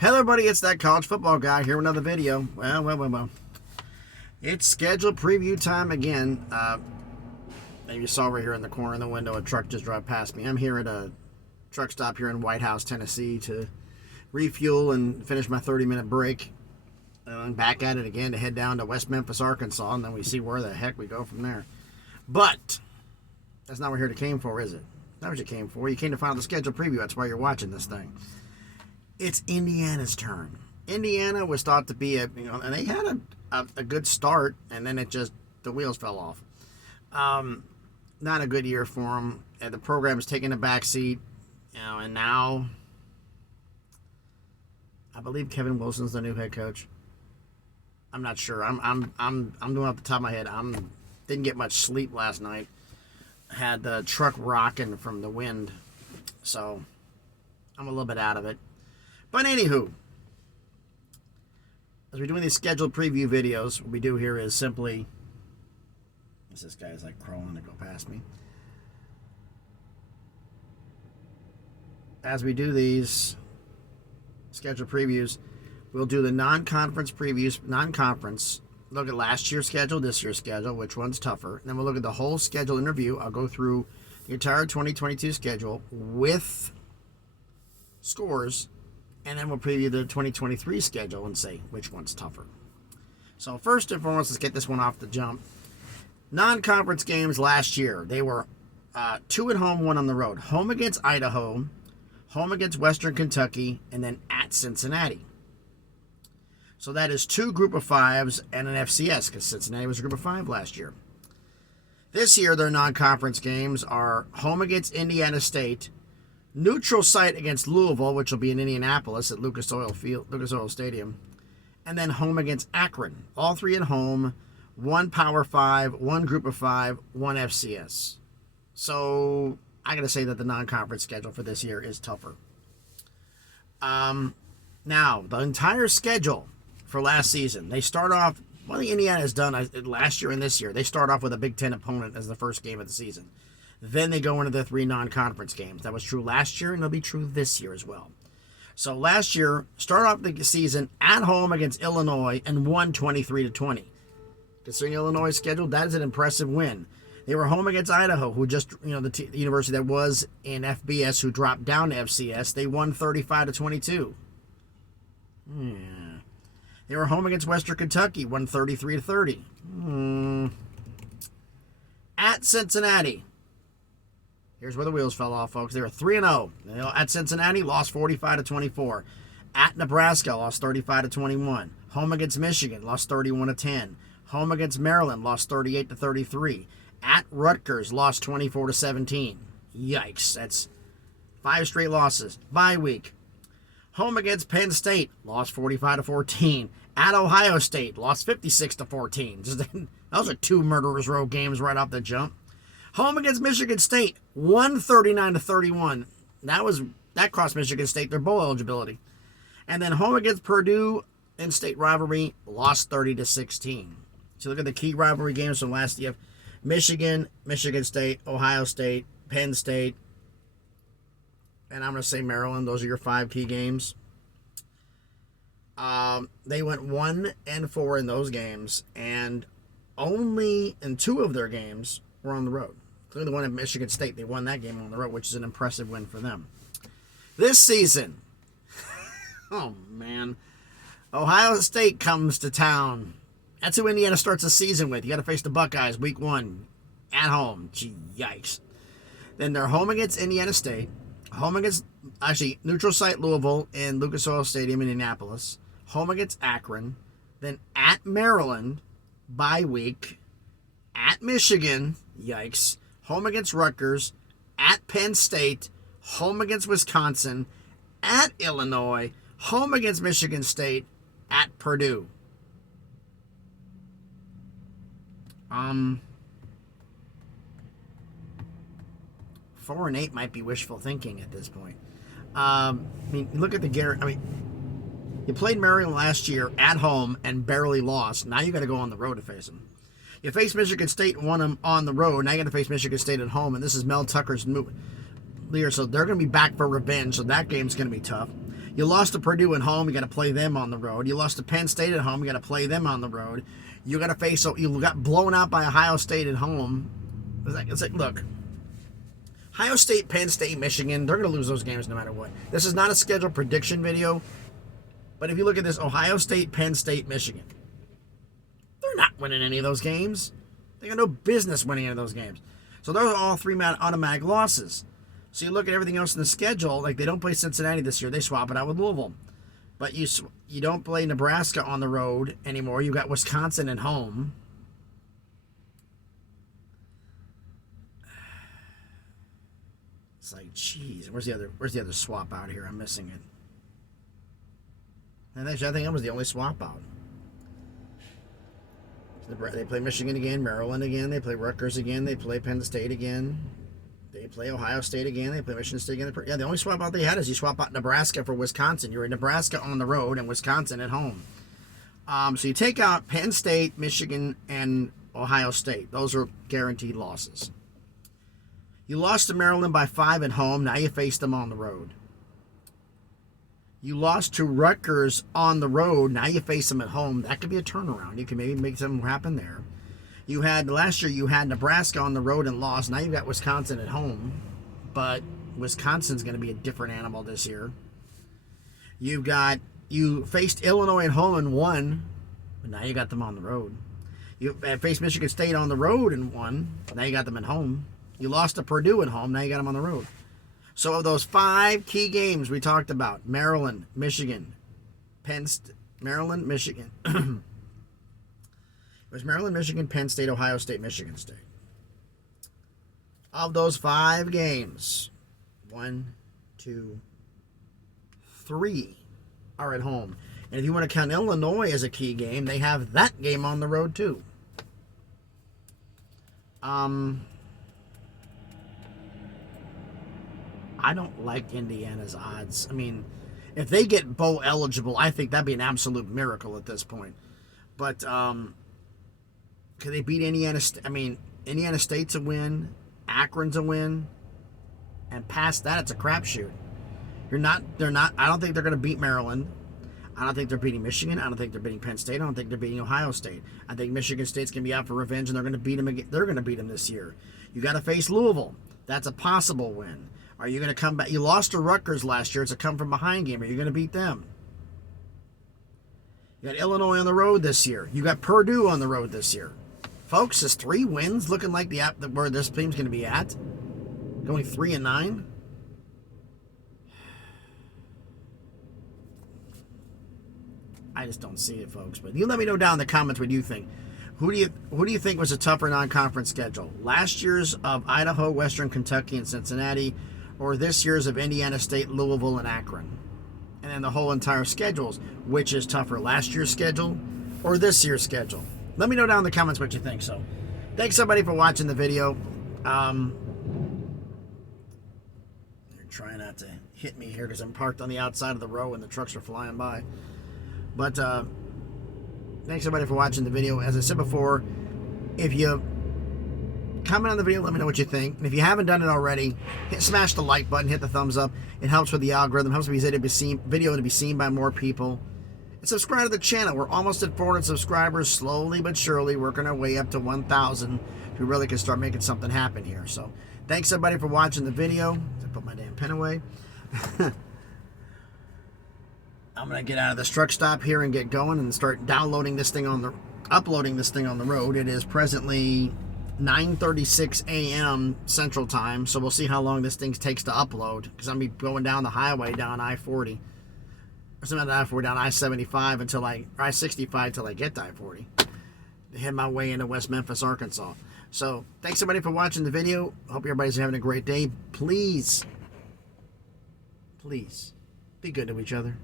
Hello everybody, it's that college football guy here with another video. Well. It's scheduled preview time again. Maybe you saw right here in the corner of the window, a truck just drove past me. I'm here at a truck stop here in White House, Tennessee to refuel and finish my 30-minute break. I'm back at it again to head down to West Memphis, Arkansas, and then we see where the heck we go from there. But that's not what you came for, is it? That's what you came for. You came to find out the schedule preview. That's why you're watching this thing. It's Indiana's turn. Indiana was thought to be and they had a good start, and then the wheels fell off. Not a good year for them. And the program is taking a back seat, and now I believe Kevin Wilson's the new head coach. I'm not sure. I'm doing off the top of my head. Didn't get much sleep last night. Had the truck rocking from the wind, so I'm a little bit out of it. But anywho, as we're doing these scheduled preview videos, what we do here is simply, this guy is like crawling to go past me. As we do these scheduled previews, we'll do the non-conference previews, look at last year's schedule, this year's schedule, which one's tougher. And then we'll look at the whole schedule interview. I'll go through the entire 2022 schedule with scores, and then we'll preview the 2023 schedule and say which one's tougher. So first and foremost, let's get this one off the jump. Non-conference games last year, they were 2 at home, 1 on the road. Home against Idaho, home against Western Kentucky, and then at Cincinnati. So that is 2 group of 5s and an FCS, because Cincinnati was a group of 5 last year. This year, their non-conference games are home against Indiana State, neutral site against Louisville, which will be in Indianapolis at Lucas Oil Stadium, and then home against Akron. All 3 at home, 1 Power 5, 1 Group of 5, 1 FCS. So I got to say that the non-conference schedule for this year is tougher. Now, the entire schedule for last season, they start off, the Indiana has done last year and this year, they start off with a Big Ten opponent as the first game of the season. Then they go into the 3 non-conference games. That was true last year, and it'll be true this year as well. So last year, start off the season at home against Illinois and won 23-20. Considering Illinois' schedule, that is an impressive win. They were home against Idaho, who just, the university that was in FBS, who dropped down to FCS. They won 35-22. Yeah. They were home against Western Kentucky, won 33-30. At Cincinnati. Here's where the wheels fell off, folks. They were 3-0. At Cincinnati, lost 45-24. At Nebraska, lost 35-21. Home against Michigan, lost 31-10. Home against Maryland, lost 38-33. At Rutgers, lost 24-17. Yikes, that's 5 straight losses. Bye week. Home against Penn State, lost 45-14. At Ohio State, lost 56-14. Those are 2 murderers row games right off the jump. Home against Michigan State, won 39-31. That cost Michigan State their bowl eligibility. And then home against Purdue in state rivalry, lost 30-16. So look at the key rivalry games from last year. Michigan, Michigan State, Ohio State, Penn State, and I'm going to say Maryland. Those are your 5 key games. They went 1-4 in those games, and only in 2 of their games were on the road. Including the one at Michigan State. They won that game on the road, which is an impressive win for them. This season, oh man, Ohio State comes to town. That's who Indiana starts the season with. You got to face the Buckeyes week 1 at home. Gee, yikes. Then they're home against Indiana State. Home against, neutral site Louisville and Lucas Oil Stadium in Indianapolis. Home against Akron. Then at Maryland, bye week. At Michigan, yikes. Home against Rutgers. At Penn State. Home against Wisconsin. At Illinois. Home against Michigan State. At Purdue. 4-8 might be wishful thinking at this point. Look at you played Maryland last year at home and barely lost. Now you got to go on the road to face them. You face Michigan State and won them on the road. Now you got to face Michigan State at home, and this is Mel Tucker's year, so they're going to be back for revenge. So that game's going to be tough. You lost to Purdue at home. You got to play them on the road. You lost to Penn State at home. You got to play them on the road. You got to face. You got blown out by Ohio State at home. It's like, look, Ohio State, Penn State, Michigan. They're going to lose those games no matter what. This is not a schedule prediction video, but if you look at this, Ohio State, Penn State, Michigan, they're not winning any of those games. They got no business winning any of those games. So those are all 3 automatic losses. So you look at everything else in the schedule, like they don't play Cincinnati this year. They swap it out with Louisville. But you don't play Nebraska on the road anymore. You got Wisconsin at home. It's like, geez, where's the other swap out here? I'm missing it. And actually, I think that was the only swap out. They play Michigan again, Maryland again. They play Rutgers again. They play Penn State again. They play Ohio State again. They play Michigan State again. Yeah, the only swap out they had is you swap out Nebraska for Wisconsin. You're in Nebraska on the road and Wisconsin at home. So you take out Penn State, Michigan, and Ohio State. Those are guaranteed losses. You lost to Maryland by 5 at home. Now you face them on the road. You lost to Rutgers on the road. Now you face them at home. That could be a turnaround. You can maybe make something happen there. Last year you had Nebraska on the road and lost. Now you've got Wisconsin at home. But Wisconsin's going to be a different animal this year. You faced Illinois at home and won. But now you got them on the road. You faced Michigan State on the road and won. Now you got them at home. You lost to Purdue at home. Now you got them on the road. So of those 5 key games we talked about, Maryland, Michigan, Maryland, Michigan. It was Maryland, Michigan, Penn State, Ohio State, Michigan State. Of those 5 games, 1, 2, 3 are at home. And if you want to count Illinois as a key game, they have that game on the road too. I don't like Indiana's odds. I mean, if they get bowl eligible, I think that'd be an absolute miracle at this point. But could they beat Indiana? Indiana State's a win, Akron's a win, and past that, it's a crapshoot. They're not. I don't think they're going to beat Maryland. I don't think they're beating Michigan. I don't think they're beating Penn State. I don't think they're beating Ohio State. I think Michigan State's going to be out for revenge, and they're going to beat them again. They're going to beat them this year. You got to face Louisville. That's a possible win. Are you going to come back? You lost to Rutgers last year. It's a come-from-behind game. Are you going to beat them? You got Illinois on the road this year. You got Purdue on the road this year. Folks, is 3 wins looking like where this team's going to be at? Going 3-9? I just don't see it, folks. But you let me know down in the comments what you think. Who do you think was a tougher non-conference schedule? Last year's of Idaho, Western Kentucky, and Cincinnati, or this year's of Indiana State, Louisville, and Akron? And then the whole entire schedules. Which is tougher, last year's schedule or this year's schedule? Let me know down in the comments what you think. So, thanks everybody for watching the video. They're trying not to hit me here because I'm parked on the outside of the row and the trucks are flying by. But thanks everybody for watching the video. As I said before, if you comment on the video, let me know what you think. And if you haven't done it already, smash the like button, hit the thumbs up. It helps with the algorithm, helps video to be seen by more people. And subscribe to the channel. We're almost at 400 subscribers, slowly but surely working our way up to 1,000. We really can start making something happen here. So thanks everybody for watching the video. I put my damn pen away. I'm going to get out of this truck stop here and get going and start uploading this thing on the road. It is presently 9:36 a.m. Central Time, so we'll see how long this thing takes to upload, because I'm going to be going down the highway down I-40. Or something like I-40 down I-75 or I-65 until I get to I-40. To head my way into West Memphis, Arkansas. So, thanks everybody for watching the video. Hope everybody's having a great day. Please, be good to each other.